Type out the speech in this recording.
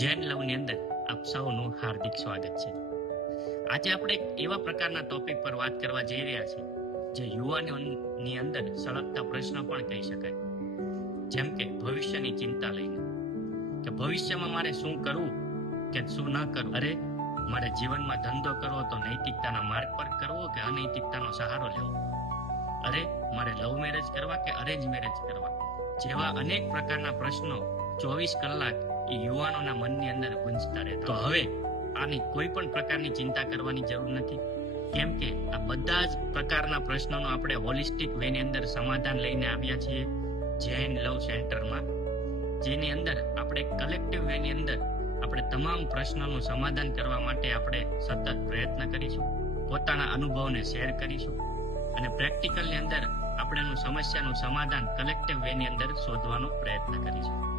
જૈન લવની અંદર આપ સૌનું હાર્દિક સ્વાગત છે. આજે આપણે એક એવા પ્રકારના ટોપિક પર વાત કરવા જઈ રહ્યા છીએ જે યુવાનોની અંદર સળગતા પ્રશ્ન પણ કહી શકાય, જેમ કે ભવિષ્યની ચિંતા લઈને કે ભવિષ્યમાં મારે શું કરવું કે શું ન કરવું. અરે, મારે જીવનમાં ધંધો કરવો તો નૈતિકતાના માર્ગ પર કરવો કે અનૈતિકતાનો સહારો લેવો. અરે, મારે લવ મેરેજ કરવા કે અરેન્જ મેરેજ કરવા જેવા અનેક પ્રકારના પ્રશ્નો 24 કલાક એ યુવાનોના મનની અંદર ગુંજતા રહેતા. તો હવે આની કોઈ પણ પ્રકારની ચિંતા કરવાની જરૂર નથી, કેમ કે આ બધા જ પ્રકારના પ્રશ્નોનો આપણે હોલિસ્ટિક વેની અંદર સમાધાન લઈને આવ્યા છીએ જૈન લવ સેન્ટરમાં, જેની અંદર આપણે કલેક્ટિવ વેની અંદર આપણે તમામ પ્રશ્નોનું સમાધાન કરવા માટે આપણે સતત પ્રયત્ન કરીશું, પોતાના અનુભવને શેર કરીશું અને પ્રેક્ટિકલની અંદર આપણે સમસ્યાનું સમાધાન કલેક્ટિવ વેની અંદર શોધવાનો પ્રયત્ન કરીશું.